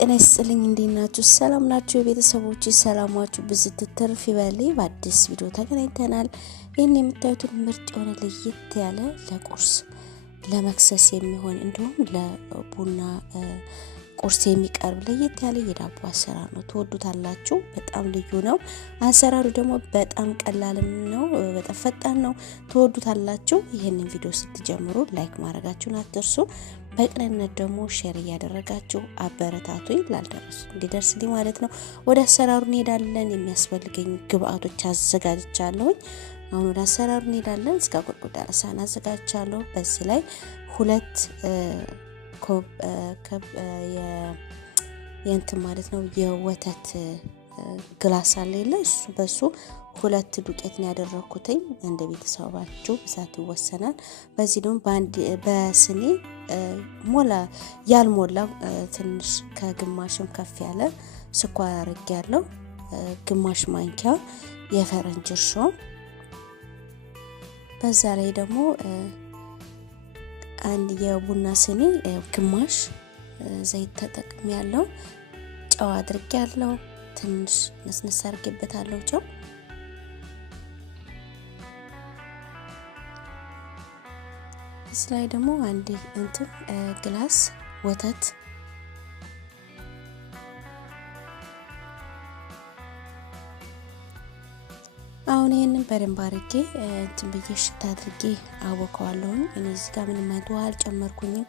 ጤና ይስጥልኝ እንዴት ናችሁ? ሰላም ናችሁ? የቤተሰቦቼ ሰላማችሁ ብዝት ትርፍ ይበልኝ። በአዲስ ቪዲዮ ተገናኝተናል። ይህን የምታዩትን ምርጥ የሆነ ለየት ያለ ለቁርስ ለመክሰስ የሚሆን እንዲሁም ለቡና ቁርስ የሚቀርብ ለየት ያለ የዳቦ አሰራር ነው። ትወዱታላችሁ። በጣም ልዩ ነው። አሰራሩ ደግሞ በጣም ቀላልም ነው፣ በጣም ፈጣን ነው። ትወዱታላችሁ። ይህንን ቪዲዮ ስትጀምሩ ላይክ ማድረጋችሁን አትርሱ። በቅንነት ደግሞ ሼር እያደረጋችሁ አበረታቱኝ፣ ላልደረሱ እንዲደርስልኝ ማለት ነው። ወደ አሰራሩ እንሄዳለን። የሚያስፈልገኝ ግብአቶች አዘጋጅቻለሁ። አሁን ወደ አሰራሩ እንሄዳለን። እስከ ቁርቁዳ ሳህን አዘጋጅቻለሁ። በዚህ ላይ ሁለት ኮብ የእንትን ማለት ነው የወተት ግላስ አለ የለ እሱ በሱ ሁለት ዱቄት ነው ያደረኩትኝ። እንደ ቤተሰባችሁ ብዛት ይወሰናል። በዚህ ደግሞ በስኒ ሞላ ያልሞላ ትንሽ ከግማሽም ከፍ ያለ ስኳር አድርጌያለሁ። ግማሽ ማንኪያ የፈረንጅ እርሾ፣ በዛ ላይ ደግሞ አንድ የቡና ስኒ ግማሽ ዘይት ተጠቅሜያለሁ። ጨው አድርጌያለሁ። ትንሽ ነስነስ አድርጌበታለሁ ጨው። እዚህ ላይ ደግሞ አንድ ግላስ ወተት፣ አሁን ይሄንን በደንብ አድርጌ ብዬ ሽታ አድርጌ አወቀዋለሁ። እኔ እዚህ ጋር ምንም አይነት ውሃ አልጨመርኩኝም።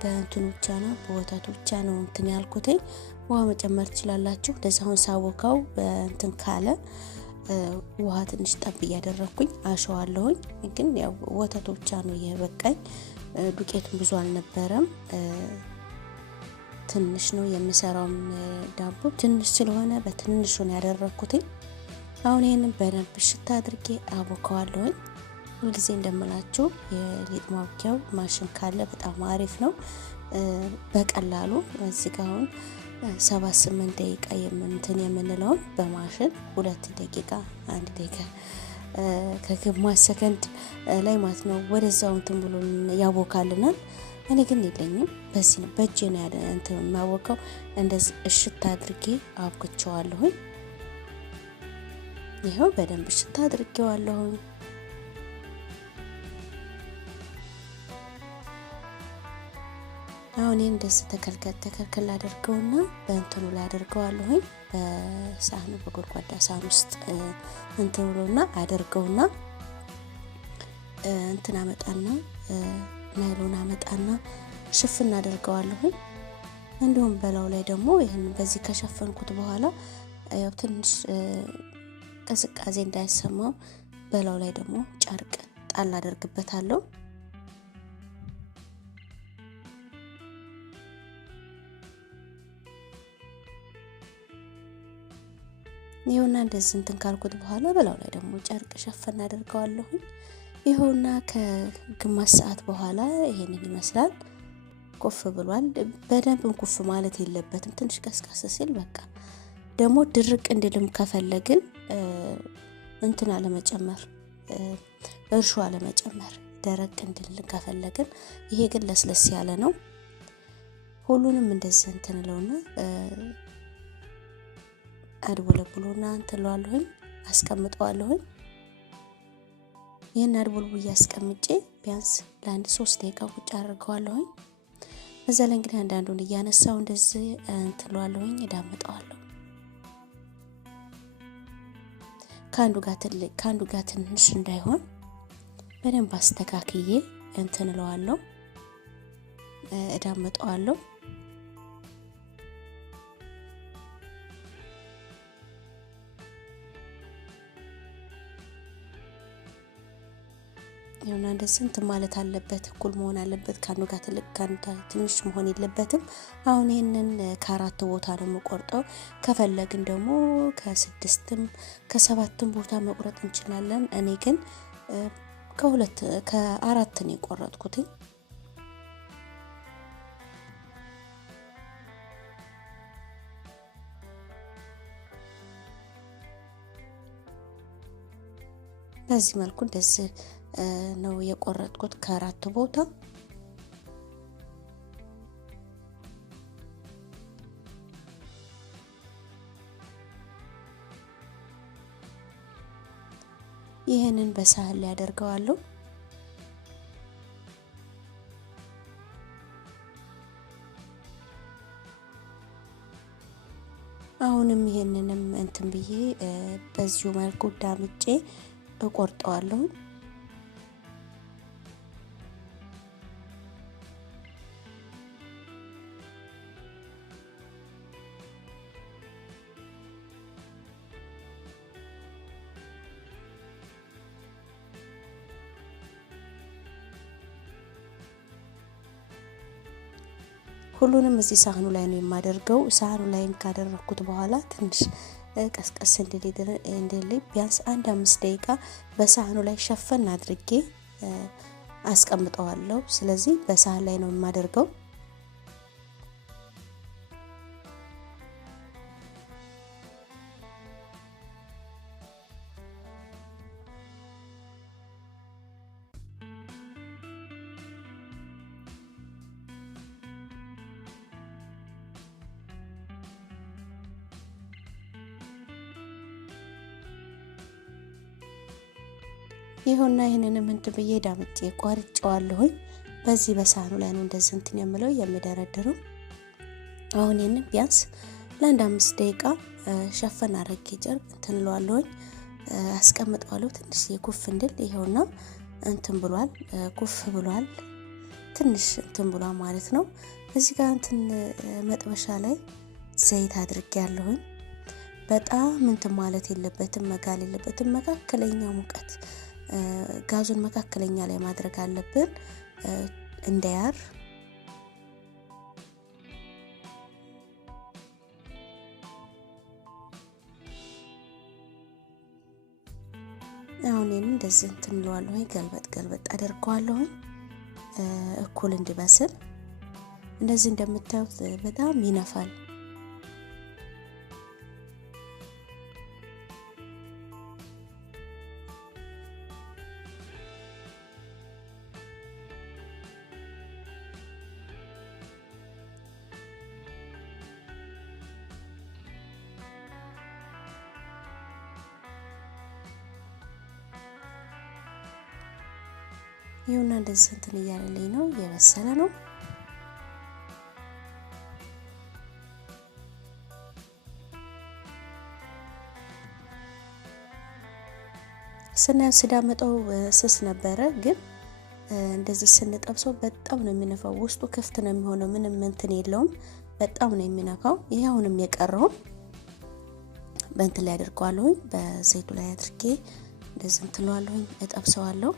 በእንትኑ ብቻ ነው በወተቱ ብቻ ነው ያልኩት። ውሃ መጨመር ትችላላችሁ። ለዛውን ሳወቀው ካለ ውሃ ትንሽ ጠብ እያደረኩኝ አሸዋለሁኝ። ግን ያው ወተቱ ብቻ ነው የበቃኝ። ዱቄቱን ብዙ አልነበረም፣ ትንሽ ነው የምሰራውም ዳቦ ትንሽ ስለሆነ በትንሹ ነው ያደረኩት። አሁን ይሄንን በደንብ ሽታ አድርጌ አቦካዋለሁ። ሁልጊዜ እንደምላችሁ የሊጥ ማብኪያው ማሽን ካለ በጣም አሪፍ ነው። በቀላሉ እዚህ ጋር አሁን 7-8 ደቂቃ የምንለውን በማሽን 2 ደቂቃ 1 ደቂቃ ከግማሽ ሰከንድ ላይ ማለት ነው ወደዛው ብሎ ያቦካልናል። እኔ ግን የለኝም፣ በዚህ ነው በእጄ ነው የማቦካው። እንደዚህ እሽታ አድርጌ አብክቸዋለሁ። ይሄው በደንብ ሽታ አድርጌዋለሁ። አሁን እንደዚህ ተከልከል አድርገውና በእንትኑ ላይ አድርገዋለሁ። በሳህኑ በጎድጓዳ ሳህን ውስጥ ብሎና አድርገውና አመጣና ናይሎን አመጣና ሽፍና አድርገዋለሁ። እንዲሁም በላው ላይ ደግሞ ይሄን በዚህ ከሸፈንኩት በኋላ ያው ትንሽ ቅዝቃዜ እንዳይሰማው በላው ላይ ደግሞ ጨርቅ ጣል አደርግበታለሁ። ይኸውና እንደዚህ ካልኩት በኋላ በላው ላይ ደግሞ ጨርቅ ሸፈን አደርገዋለሁ። ይኸውና ከግማሽ ሰዓት በኋላ ይሄንን ይመስላል። ኩፍ ብሏል። በደንብ ኩፍ ማለት የለበትም። ትንሽ ቀስቀስ ሲል በቃ ደግሞ ድርቅ እንድልም ከፈለግን አለመጨመር እርሾ አለመጨመር፣ ደረቅ እንድል ከፈለግን። ይሄ ግን ለስለስ ያለ ነው። ሁሉንም እንደዚህ ለውና አድቦለብሎና ለዋለሁኝ አስቀምጠዋለሁ። ይሄን አድቦልቡዬ አስቀምጬ ቢያንስ ለአንድ 3 ደቂቃ ቁጭ አድርገዋለሁ። በዛ ላይ እንግዲህ አንዳንዱን እያነሳው እንደዚህ ለዋለሁኝ እዳምጠዋለሁ። ከአንዱ ጋር ትንሽ እንዳይሆን በደንብ አስተካክዬ ለዋለሁ፣ እዳምጠዋለሁ። ይሁን እንደዚህ ማለት አለበት፣ እኩል መሆን አለበት። ከአንዱ ጋር ትንሽ መሆን የለበትም። አሁን ይሄንን ከ4 ቦታ ነው የምቆርጠው። ከፈለግን ደግሞ ከ6ም ከ7ም ቦታ መቁረጥ እንችላለን። እኔ ግን ከ4 ነው የቆረጥኩት። በዚህ መልኩ እንደዚህ ነው የቆረጥኩት ከ4 ቦታ። ይሄንን በሳህን ላይ አደርገዋለሁ። አሁንም ይሄንንም እንትን ብዬ በዚሁ መልኩ ዳምጬ እቆርጠዋለሁ። ሁሉንም እዚህ ሳህኑ ላይ ነው የማደርገው። ሳህኑ ላይም ካደረኩት በኋላ ትንሽ ቀስቀስ እንድል ቢያንስ 1-5 ደቂቃ በሳህኑ ላይ ሸፈን አድርጌ አስቀምጠዋለሁ። ስለዚህ በሳህን ላይ ነው የማደርገው። ይሁንና ይሄንንም እንትን ብዬ ዳምጬ ቆርጬዋለሁኝ። በዚህ በሳህኑ ላይ ነው እንደዚህ እንትን የምለው የምደረድረው። አሁን ይሄንን ቢያንስ ለ1-5 ደቂቃ ሸፈን አድርጌ ጨርቅ እንትን እለዋለሁኝ፣ አስቀምጠዋለሁ። ትንሽ የኩፍ እንድል ይሄውና እንትን ብሏል፣ ኩፍ ብሏል፣ ትንሽ እንትን ብሏል ማለት ነው። እዚህ ጋር እንትን መጥበሻ ላይ ዘይት አድርጌያለሁኝ። በጣም እንትን ማለት የለበትም፣ መጋል የለበትም። መካከለኛ ሙቀት ጋዙን መካከለኛ ላይ ማድረግ አለብን እንዳያር። አሁን እንደዚህ እንትን እለዋለሁ፣ ገልበጥ አደርገዋለሁ እኩል እንዲበስል። እንደዚህ እንደምታዩት በጣም ይነፋል። ይሁንና እንደዚህ እንትን እያለልኝ ነው፣ እየበሰለ ነው። ስዳመጠው ስስ ነበረ፣ ግን እንደዚህ ስንጠብሰው በጣም ነው የሚነፋው። ውስጡ ክፍት ነው የሚሆነው፣ ምንም እንትን የለውም። በጣም ነው የሚነፋው። ይሄ አሁንም የቀረው በእንትን ላይ አድርገዋለሁ፣ በዘይቱ ላይ አድርጌ እንደዚህ እንትን እለዋለሁ፣ እጠብሰዋለሁ።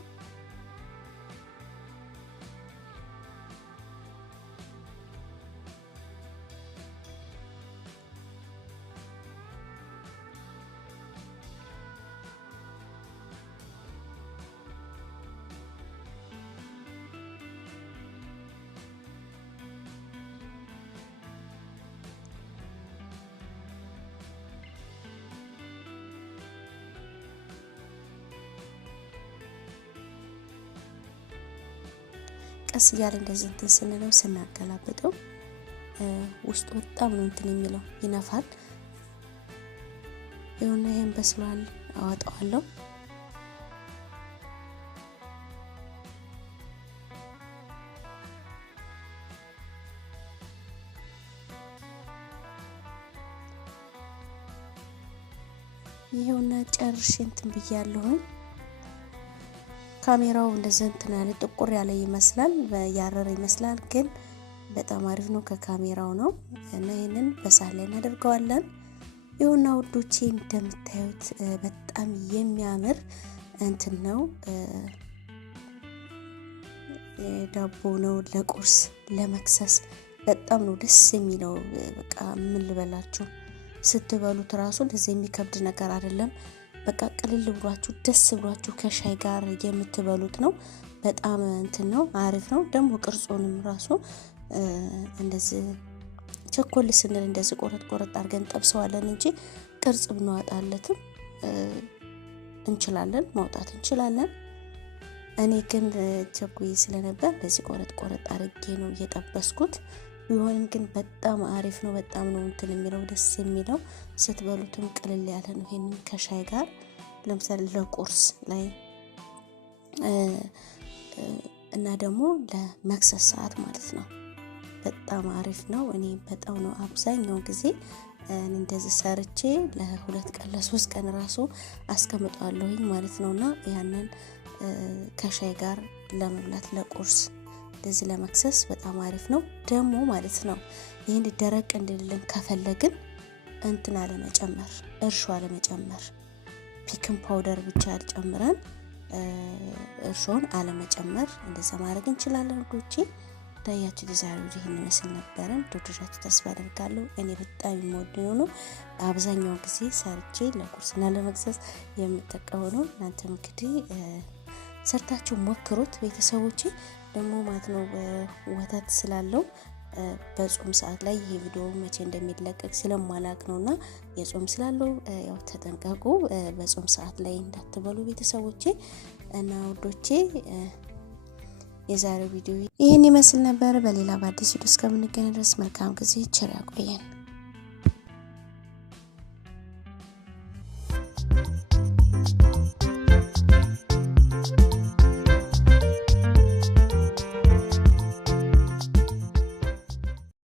ቀስ እያለ እንደዚህ እንትን ስንለው ስናገላብጠው ውስጡ በጣም ነው እንትን የሚለው፣ ይነፋል። የሆነ ይሄን በስሏል፣ አወጣዋለሁ። ይሄውና ጨርሼ እንትን ብያለሁ። ካሜራው እንደዚህ እንትን ያለ ጥቁር ያለ ይመስላል፣ ያረረ ይመስላል፣ ግን በጣም አሪፍ ነው ከካሜራው ነው። እና ይሄንን በሳህን ላይ እናደርገዋለን። ይሁንና ውዶቼ እንደምታዩት በጣም የሚያምር እንትን ነው፣ ዳቦ ነው። ለቁርስ ለመክሰስ በጣም ነው ደስ የሚለው። በቃ ምን ልበላችሁ፣ ስትበሉት ራሱ እንደዚህ የሚከብድ ነገር አይደለም። በቃ ቅልል ብሏችሁ ደስ ብሏችሁ ከሻይ ጋር የምትበሉት ነው። በጣም እንትን ነው፣ አሪፍ ነው። ደግሞ ቅርጹንም ራሱ እንደዚህ ቸኮል ስንል እንደዚህ ቆረጥ አድርገን ጠብሰዋለን እንጂ ቅርጽ ብንዋጣለትም እንችላለን፣ ማውጣት እንችላለን። እኔ ግን ቸኩዬ ስለነበር እንደዚህ ቆረጥ አድርጌ ነው እየጠበስኩት። ቢሆንም ግን በጣም አሪፍ ነው። በጣም ነው እንትን የሚለው ደስ የሚለው፣ ስትበሉትም ቅልል ያለ ነው። ይሄንን ከሻይ ጋር ለምሳሌ ለቁርስ ላይ እና ደግሞ ለመክሰስ ሰዓት ማለት ነው። በጣም አሪፍ ነው። እኔ በጣም ነው አብዛኛው ጊዜ እንደዚህ ሰርቼ ለ2 ቀን ለ3 ቀን ራሱ አስቀምጣለሁኝ ማለት ነውና ያንን ከሻይ ጋር ለመብላት ለቁርስ እንደዚህ ለመክሰስ በጣም አሪፍ ነው ደግሞ ማለት ነው። ይሄን ደረቅ እንድልን ከፈለግን እንትን አለመጨመር እርሾ አለመጨመር ፒክን ፓውደር ብቻ ጨምረን እርሾን አለመጨመር እንደዛ ማድረግ እንችላለን ውዶቼ። ታያችሁ ዲዛይኑ ይሄን መስል ነበር። ተወዳጅ ተስፋ አደርጋለሁ። እኔ በጣም የምወደው ነው። አብዛኛው ጊዜ ሰርቼ ለቁርስና ለመክሰስ የምጠቀመው ነው። እናንተም እንግዲህ ሰርታችሁ ሞክሩት ቤተሰቦቼ። ደግሞ ማለት ነው ወተት ስላለው በጾም ሰዓት ላይ ይሄ ቪዲዮ መቼ እንደሚለቀቅ ስለማላቅ ነውና የጾም ስላለው ያው ተጠንቀቁ። በጾም ሰዓት ላይ እንዳትበሉ ቤተሰቦቼ እና ውዶቼ። የዛሬው ቪዲዮ ይሄን ይመስል ነበር። በሌላ በአዲስ ቪዲዮ እስከምንገናኝ ድረስ መልካም ጊዜ ቸር ያቆየን።